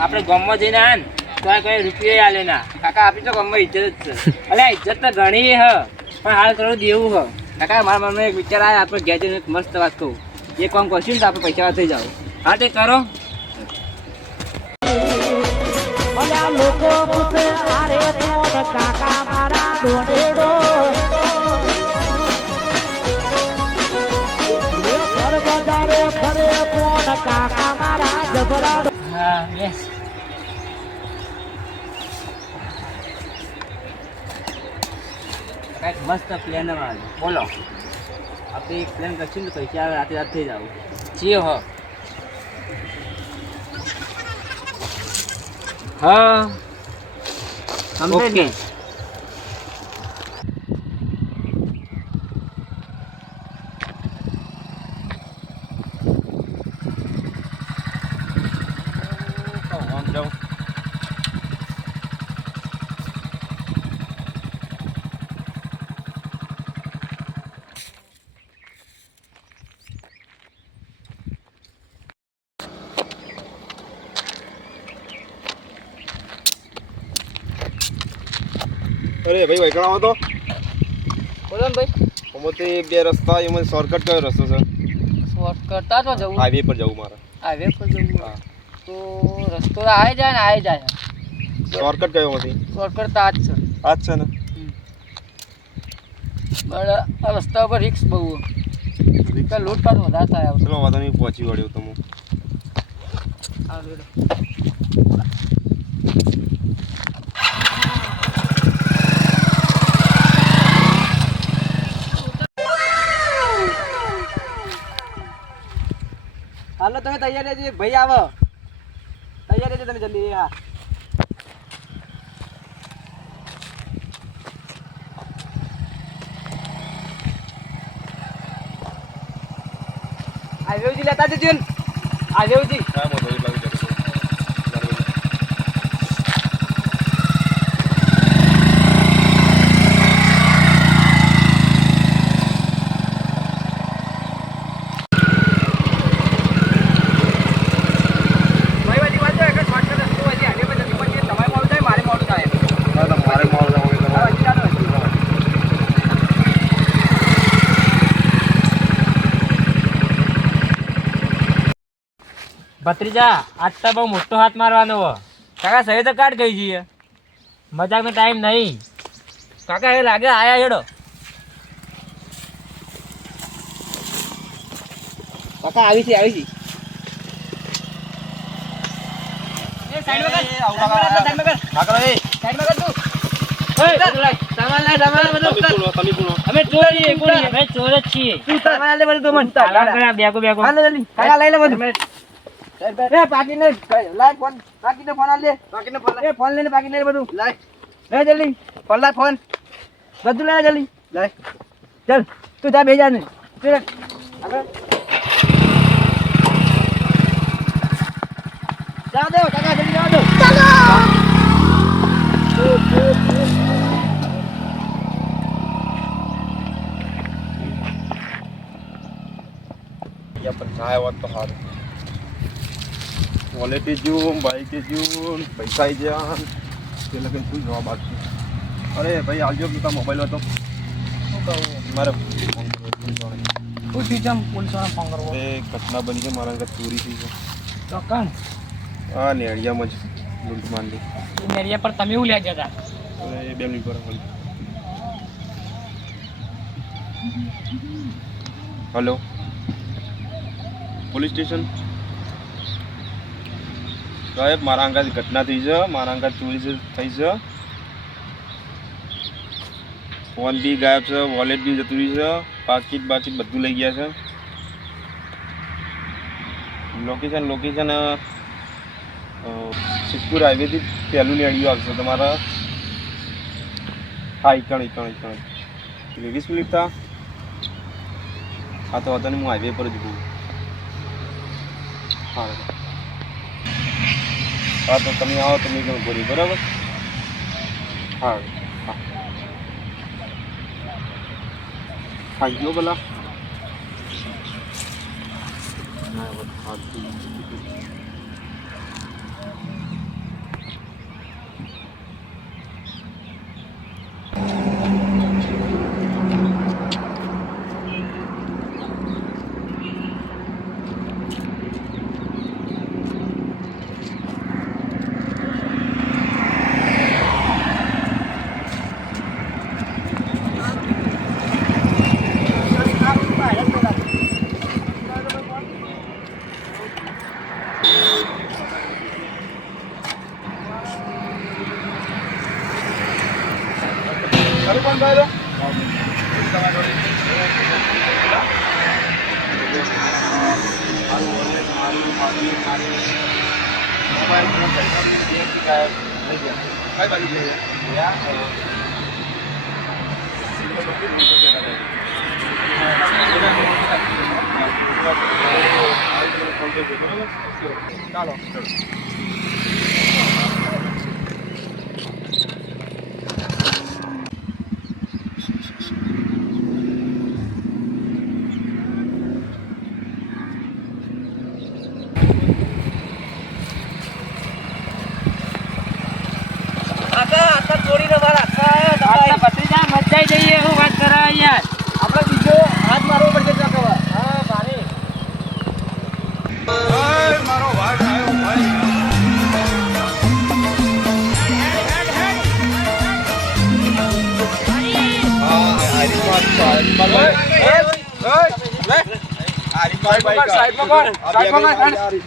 આપણે ગામમાં જઈને આયા ને તો આ કઈ રૂપિયા આલે ના કાકા આપી તો ગામમાં ઇજ્જત જ છે. અલે ઇજ્જત તો ઘણી હ પણ હાલ કરો દેવું હ. કાકા મારા મનમાં એક વિચાર આવે આપણે ઘેર જઈને એક મસ્ત વાત કહું. એ કામ કરશું ને તો આપણે પૈસા થઈ જાવ. હા તે કરો. લોકો પૂછે આરે કોણ કાકા મારા ડોડેડો ઘર બજારે ફરે કોણ કાકા મારા જબરાડો. હા યસ. કઈક મસ્ત પ્લાન આવે બોલો. આપણે એક પ્લાન કરશું ને તો પૈસા રાતે રાત થઈ જાવ. જી હો. હા ઓકે. અરે ભાઈ વૈકણ આવો તો બોલો ને ભાઈ. આમાંથી બે રસ્તા એમાં શોર્ટકટ કયો રસ્તો છે? શોર્ટકટ તો જવું. હાઈવે પર જવું મારે. હાઈવે પર જવું. હા તો રસ્તો આવી જાય ને આવી જાય. શોર્ટકટ કયો માંથી? શોર્ટકટ તો આ જ છે. આ જ છે ને? પણ આ રસ્તા ઉપર રિક્સ બહુ લૂંટપાટ વધારે થાય. ચલો વાંધો નહીં પહોંચી વળ્યો તો હું. હાલો તમે તૈયાર રહેજો. એક ભાઈ આવો. તૈયાર રહેજો તમે જલ્દી. હા આવેવજી લેતા જજો ને. આવેવજી હા બોલો લાવી જજો. ભત્રીજા આજ તો બહુ મોટો હાથ મારવાનો હો. કાકા સહી તો કાઢ ગઈ જઈએ. મજાક નો ટાઈમ નહીં. કાકા એ લાગે આયા હેડો. કાકા આવી છે આવી છે. એ સાઈડ માં કર. સાઈડ માં કર તું. સામાન લાય બધું. અમે ચોર છીએ કોણી? અમે ચોર જ છીએ. તું સામાન લે બધું. તો મન બેગો કાકા લઈ લે બધું. એ પાકીને લાય ફોન. પાકીને ફોન આલ દે. પાકીને ફોન લે. એ ફોન લઈને પાકીને લે બધું. લાય લે જલ્દી. ફોન લાય ફોન. બધું લે જલ્દી. લાય ચલ તું જા બેજા ને. ચલ આગળ જા દે કાકા જલ્દી જા દો. ચાલો યા પણ ના આવ્યો તો સારું. વોલેટ જ્યું, બાઈક જ્યું, પૈસા જ્યાં તે લગન શું જવાબ આપશું? અરે ભાઈ આવજો તા મોબાઈલ હતો. શું કહું મારે શું થયું? પોલીસવાળા ફોન કરવો. એ ઘટના બની છે મારા ઘર ચોરી થઈ છે. ચોક્કસ હા નેડિયામાં જ લૂંટ માંડી. મેરિયા પર તમે એવું લે જતા. એ 2 મિનિટ પર હલો પોલીસ સ્ટેશન સાહેબ મારા અંગાત ઘટના થઈ છે. મારા અંગાત ચોરી થઈ છે. ફોન બી ગાયબ છે, વોલેટ બી જતું રહ્યું છે, પાકીટ બધું લઈ ગયા છે. લોકેશન સિદ્ધપુર હાઈવેથી પહેલું નેડિયું આવશે તમારા. હા ઈકણ 20 મિનિટ થા. હા તો હતા ને હું હાઈવે પર જ છું. હા હા તો તમે આવો તમે ઘણું બોલી બરાબર. હા હા હા ગયો પેલા મોબાઈલ ફોન પૈસા લઈ ગયા કઈ બાજુ જઈએ ચાલો આખા ચોરીનો માલ આખા ભત્રીજા મચાઈ જઈએ હું વાત કરા યાર આપણે બીજો હાથ મારવો પડશે ચકવા હા ભારે મારો ભાઈ આવ્યો ભાઈ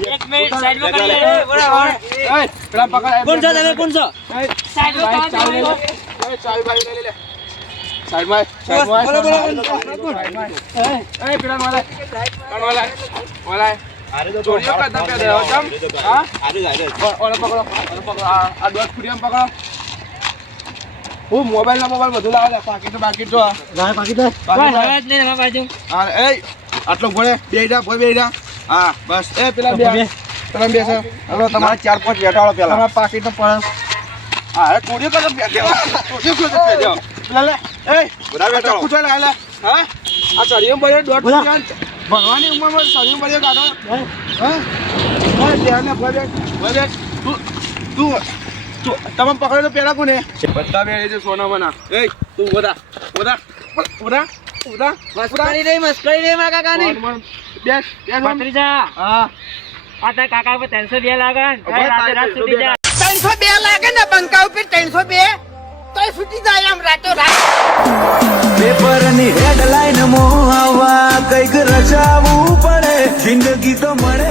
એક મિનિટ સાઈડમાં કરી લે કોણ છો તમે કોણ છો સાઈડમાં હું મોબાઈલ ના મોબાઈલ બધું લાવે પાકીટ બાકી જો આટલો ભોળે બેડા બેડા હા બસ એ પેલા બે પેલા બે છે હવે તમારે 4-5 બેટાળો પેલા તમારા પાકીટ પડે હા એ કોડીઓ કદમ બેઠેવા કોડીઓ કદમ બેઠેવા પેલા લે એ બધા બેટાળો કુછો લે હા આ સળિયો બળ્યો દોઢ ભગવાનની ઉંમરમાં સળિયો બળ્યો કાઢો હા ધ્યાન ને ભલે તું તમે પકડો તો પેલા કોને બધા બે છે સોના મના એ તું બધા મસ્કરી નહીં મારા કાકાની બેસ ભત્રીજા હા આ તારા કાકા પર 302 લાગન રાતે રાત સુધી જા 302 લાગે ને બંકા ઉપર 302 તો છૂટી જાય આમ રાતો રાત પેપરની હેડલાઈન મોં આવવા કઈક રચાવવું પડે જિંદગી તો મળે